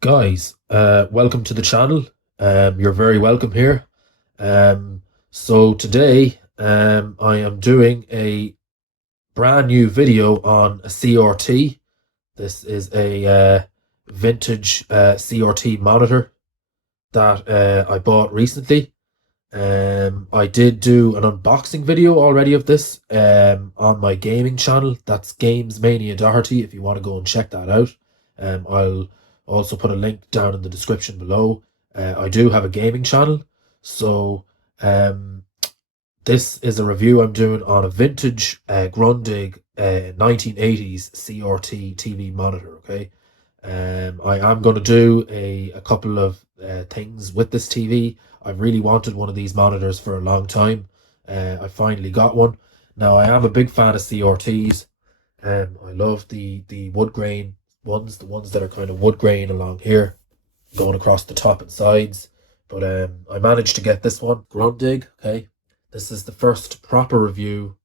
Guys, welcome to the channel. You're very welcome here. So today, I am doing a brand new video on a CRT. This is a vintage CRT monitor that I bought recently. I did do an unboxing video already of this on my gaming channel. That's Games Mania Doherty, if you want to go and check that out. I'll also put a link down in the description below. I do have a gaming channel, so this is a review I'm doing on a vintage Grundig 1980s CRT TV monitor. Okay, I am going to do a couple of things with this TV. I've really wanted one of these monitors for a long time. I finally got one. Now I am a big fan of CRTs. I love the wood grain ones, the ones that are kind of wood grain along here, going across the top and sides. But I managed to get this one, Grundig. Okay, this is the first proper review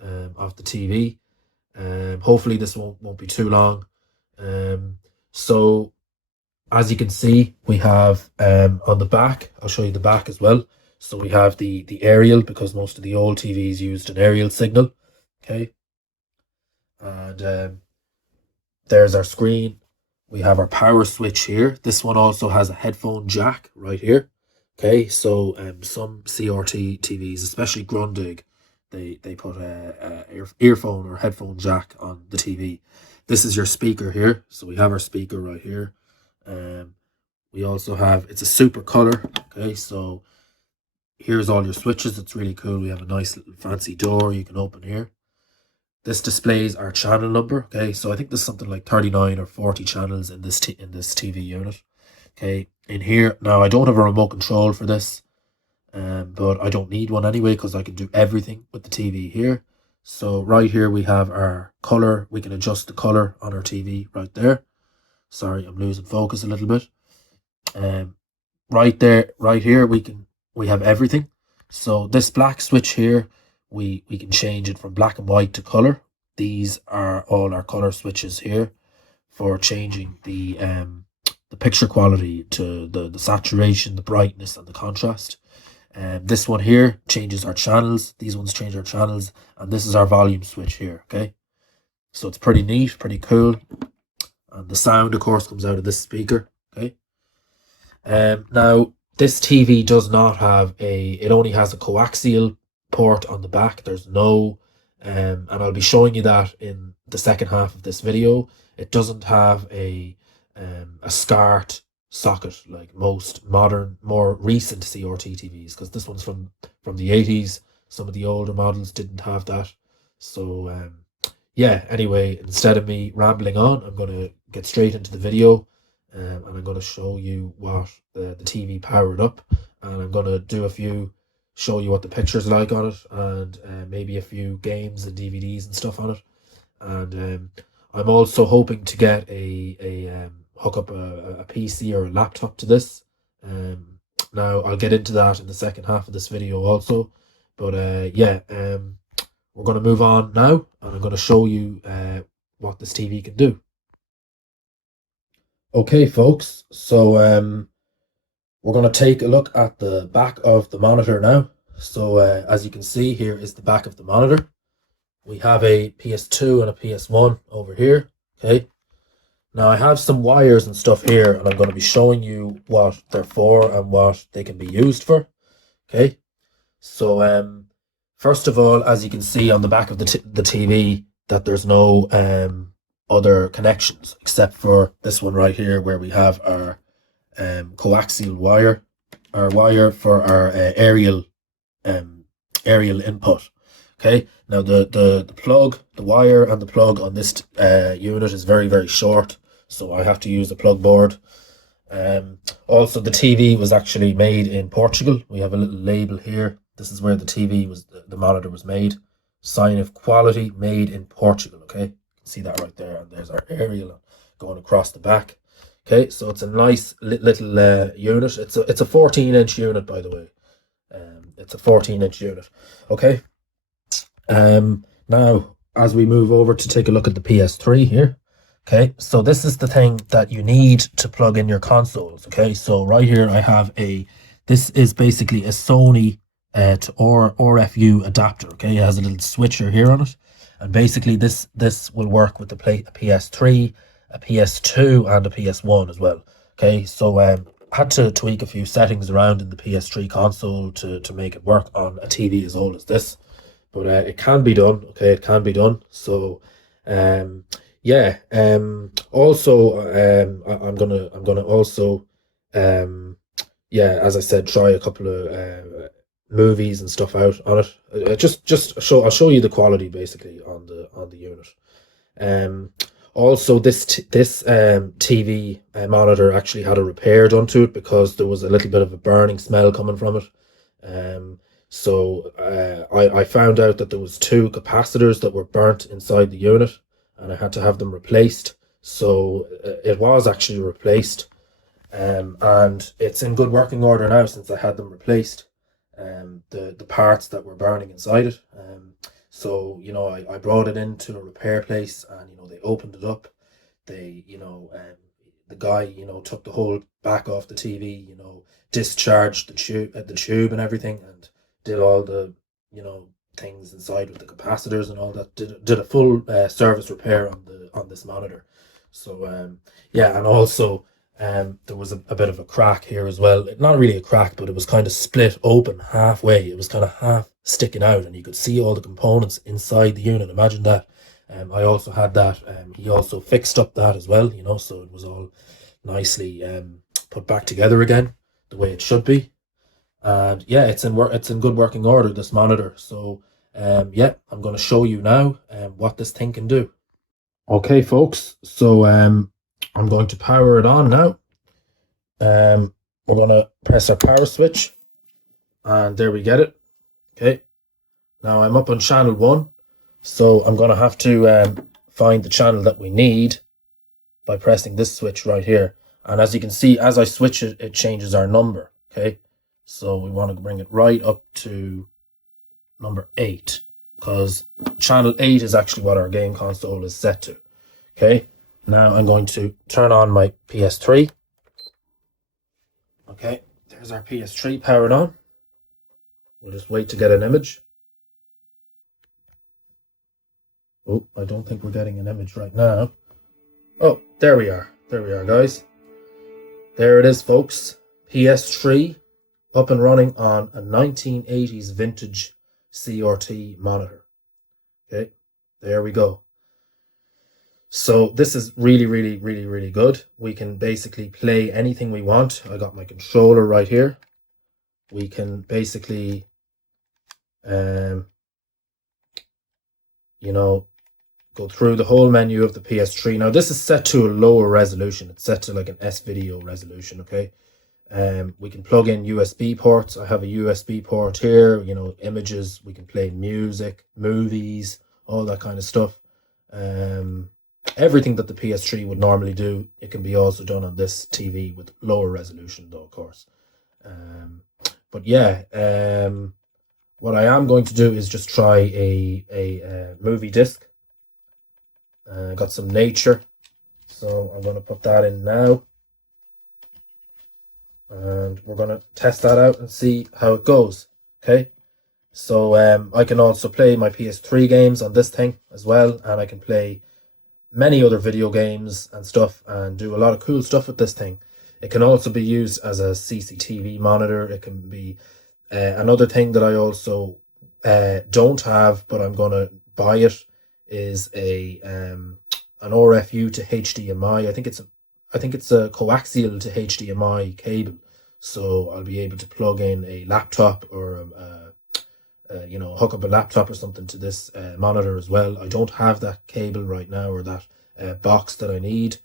of the TV. Hopefully this won't be too long. So as you can see, we have on the back, I'll show you the back as well. So we have the aerial, because most of the old TVs used an aerial signal. Okay, and there's our screen. We have our power switch here. This one also has a headphone jack right here. Okay, so some CRT TVs, especially Grundig, they put a earphone or headphone jack on the TV. This is your speaker here. So we have our speaker right here. We also have, it's a super color. Okay, so here's all your switches. It's really cool. We have a nice little fancy door you can open here. This displays our channel number. Okay, so I think there's something like 39 or 40 channels in this TV unit. Okay, in here now I don't have a remote control for this, but I don't need one anyway because I can do everything with the TV here. So right here we have our color. We can adjust the color on our TV right there. Sorry, I'm losing focus a little bit. Right there, right here, we have everything. So this black switch here, we can change it from black and white to color. These are all our color switches here for changing the picture quality to the saturation, the brightness, and the contrast. This one here changes our channels. These ones change our channels, and this is our volume switch here. Okay, so it's pretty neat, pretty cool. And the sound, of course, comes out of this speaker. Okay. Now this TV does not have it only has a coaxial port on the back. There's no, and I'll be showing you that in the second half of this video. It doesn't have a SCART socket like most modern, more recent CRT TVs, because this one's from the 80s. Some of the older models didn't have that. So yeah, anyway, instead of me rambling on, I'm going to get straight into the video, and I'm going to show you what the TV powered up, and I'm going to show you what the picture's like on it, and maybe a few games and DVDs and stuff on it. And I'm also hoping to get hook up a PC or a laptop to this. Now I'll get into that in the second half of this video also, but yeah, we're going to move on now, and I'm going to show you what this TV can do. Okay, folks, so we're going to take a look at the back of the monitor now. So as you can see, here is the back of the monitor. We have a PS2 and a PS1 over here. Okay, now I have some wires and stuff here, and I'm going to be showing you what they're for and what they can be used for. Okay, so first of all, as you can see on the back of the TV, that there's no other connections except for this one right here, where we have our coaxial wire, our wire for our aerial input. Okay, now the plug, the wire and the plug on this unit is very, very short, so I have to use a plug board. Also, the TV was actually made in Portugal. We have a little label here. This is where the monitor was made. Sign of quality, made in Portugal. Okay, you can see that right there, and there's our aerial going across the back. Okay, so it's a nice little unit. It's a 14-inch unit, by the way. It's a 14-inch unit. Okay. Now as we move over to take a look at the PS3 here. Okay, so this is the thing that you need to plug in your consoles. Okay, so right here I have this is basically a Sony to RFU adapter. Okay, it has a little switcher here on it, and basically this will work with the PS3, a PS2, and a PS1 as well. Okay, so I had to tweak a few settings around in the PS3 console to make it work on a TV as old as this, but it can be done. Okay, it can be done. So yeah. Also, I'm gonna also, yeah, as I said, try a couple of movies and stuff out on it. I'll show you the quality basically on the unit. Um, Also, this TV monitor actually had a repair done to it because there was a little bit of a burning smell coming from it. So I found out that there was two capacitors that were burnt inside the unit, and I had to have them replaced. So it was actually replaced, and it's in good working order now since I had them replaced. The parts that were burning inside it. So I brought it into a repair place, and they opened it up. They the guy took the whole back off the TV. Discharged the tube and everything, and did all the things inside with the capacitors and all that. Did a full service repair on this monitor. So yeah, and also there was a bit of a crack here as well. Not really a crack, but it was kind of split open halfway. It was kind of half sticking out, and you could see all the components inside the unit. Imagine that. I also had that. He also fixed up that as well, so it was all nicely put back together again the way it should be. And yeah, it's in good working order, this monitor. So yeah, I'm going to show you now what this thing can do. Okay, folks. So I'm going to power it on now. We're going to press our power switch, and there we get it. Okay. Now I'm up on channel 1, so I'm going to have to find the channel that we need by pressing this switch right here. And as you can see, as I switch it, it changes our number. Okay, so we want to bring it right up to number 8, because channel 8 is actually what our game console is set to. Okay, now I'm going to turn on my PS3. Okay, there's our PS3 powered on. We'll just wait to get an image. Oh, I don't think we're getting an image right now. Oh, there we are. There we are, guys. There it is, folks. PS3 up and running on a 1980s vintage CRT monitor. Okay, there we go. So this is really, really, really, really good. We can basically play anything we want. I got my controller right here. We can basically, go through the whole menu of the PS3. Now this is set to a lower resolution. It's set to like an S-video resolution, okay? We can plug in USB ports. I have a USB port here, images. We can play music, movies, all that kind of stuff. Everything that the PS3 would normally do, it can be also done on this TV with lower resolution though, of course. But yeah, what I am going to do is just try a movie disc. Got some nature, so I'm going to put that in now, and we're going to test that out and see how it goes. Okay, so I can also play my PS3 games on this thing as well, and I can play many other video games and stuff and do a lot of cool stuff with this thing. It can also be used as a CCTV monitor. It can be another thing that I also don't have, but I'm going to buy it, is an RFU to HDMI. I think it's a coaxial to HDMI cable, so I'll be able to plug in a laptop or hook up a laptop or something to this monitor as well. I don't have that cable right now, or that box that I need,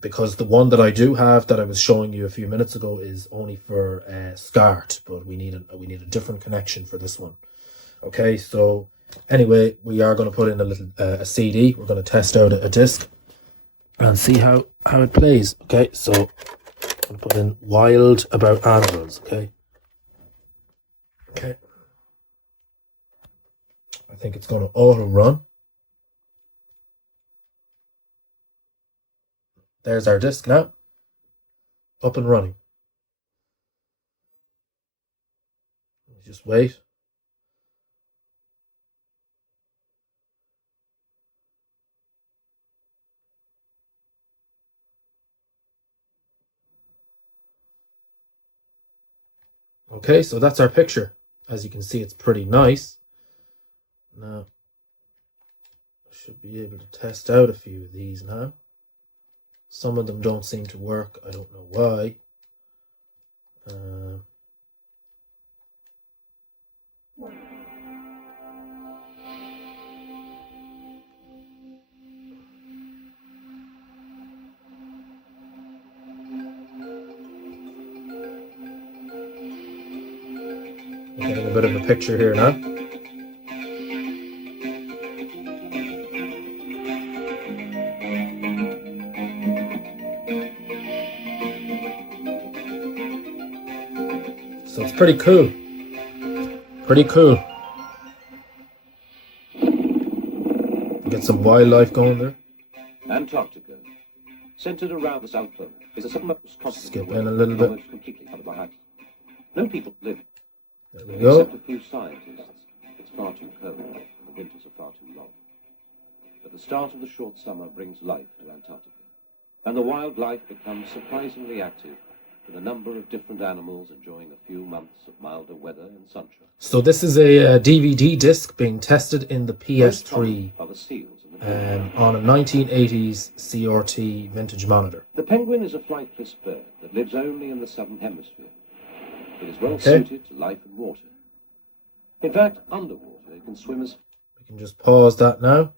because the one that I do have that I was showing you a few minutes ago is only for SCART, but we need a different connection for this one. Okay, so anyway, we are going to put in a little a CD. We're going to test out a disc and see how it plays. Okay, so I'm going to put in Wild About Animals. Okay. I think it's going to auto run. there's our disc now, up and running. Just wait. Okay, so that's our picture. As you can see, it's pretty nice. Now, I should be able to test out a few of these now. Some of them don't seem to work. I don't know why. I'm getting a bit of a picture here now. So it's pretty cool. Pretty cool. Get some wildlife going there. Antarctica, centered around the South Pole, is a submerged continent. Skip in a little bit. Almost completely covered by ice. No people live. There we go. Except a few scientists. It's far too cold, and the winters are far too long. But the start of the short summer brings life to Antarctica, and the wildlife becomes surprisingly active, with a number of different animals enjoying a few months of milder weather and sunshine. So this is a DVD disc being tested in the PS3 are the seals in the on a 1980s CRT vintage monitor. The penguin is a flightless bird that lives only in the southern hemisphere. It is well suited to life in water. In fact, underwater it can swim as... We can just pause that now.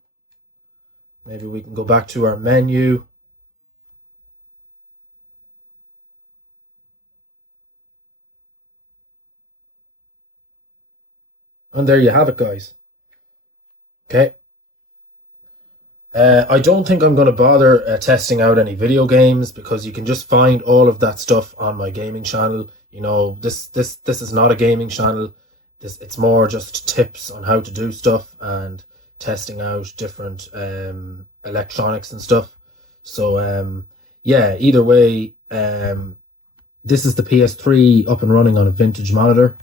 Maybe we can go back to our menu. And there you have it, guys. Okay. I don't think I'm going to bother testing out any video games, because you can just find all of that stuff on my gaming channel. You know, this is not a gaming channel. It's more just tips on how to do stuff and testing out different electronics and stuff. So yeah, either way, this is the PS3 up and running on a vintage monitor.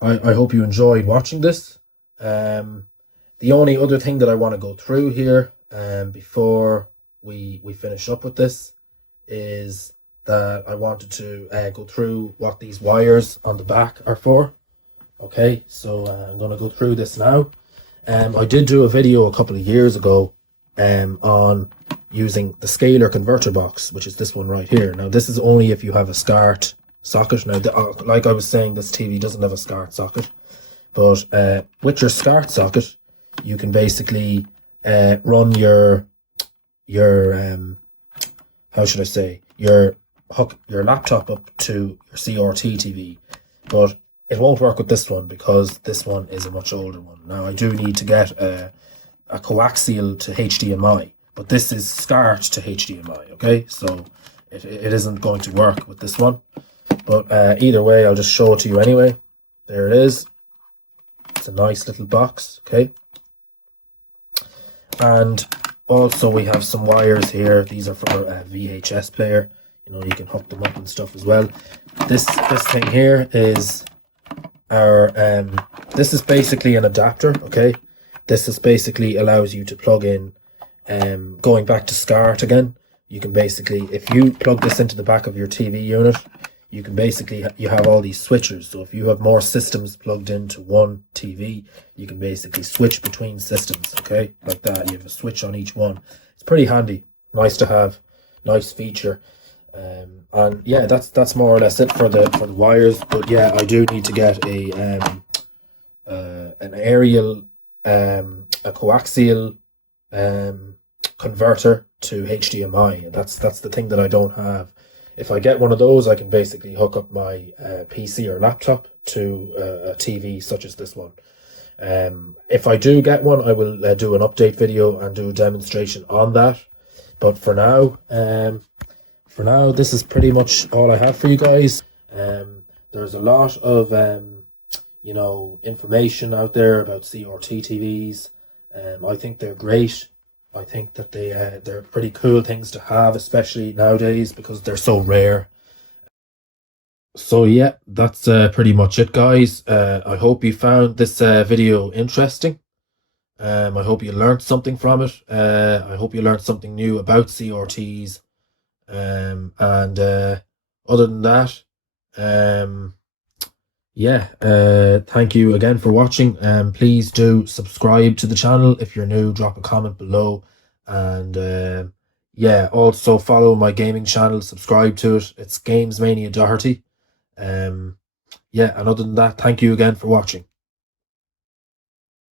I hope you enjoyed watching this. The only other thing that I want to go through here before we finish up with this is that I wanted to go through what these wires on the back are for. Okay, so I'm going to go through this now. I did do a video a couple of years ago on using the scalar converter box, which is this one right here. Now this is only if you have a SCART socket. Now, like I was saying, this TV doesn't have a SCART socket, but with your SCART socket, you can basically run your how should I say, hook your laptop up to your CRT TV, but it won't work with this one because this one is a much older one. Now I do need to get a coaxial to HDMI, but this is SCART to HDMI. Okay, so it isn't going to work with this one. But either way, I'll just show it to you anyway. There it is. It's a nice little box, okay? And also we have some wires here. These are for a VHS player. You know, you can hook them up and stuff as well. This thing here is our, this is basically an adapter, okay? This is basically allows you to plug in, going back to SCART again. You can basically, if you plug this into the back of your TV unit, you can basically, you have all these switchers. So if you have more systems plugged into one TV, you can basically switch between systems, okay? Like that, you have a switch on each one. It's pretty handy, nice to have, nice feature. And yeah, that's more or less it for the wires. But yeah, I do need to get an aerial, a coaxial converter to HDMI, and that's the thing that I don't have. If I get one of those, I can basically hook up my PC or laptop to a TV such as this one. If I do get one, I will do an update video and do a demonstration on that. But for now, this is pretty much all I have for you guys. There's a lot of you know, information out there about CRT TVs. I think they're great. I think that they're pretty cool things to have, especially nowadays because they're so rare. So yeah, that's pretty much it, guys. I hope you found this video interesting. I hope you learned something from it. I hope you learned something new about CRTs. And other than that, yeah, thank you again for watching. Please do subscribe to the channel. If you're new, drop a comment below. And yeah, also follow my gaming channel, subscribe to it. It's Games Mania Doherty. Yeah, and other than that, thank you again for watching.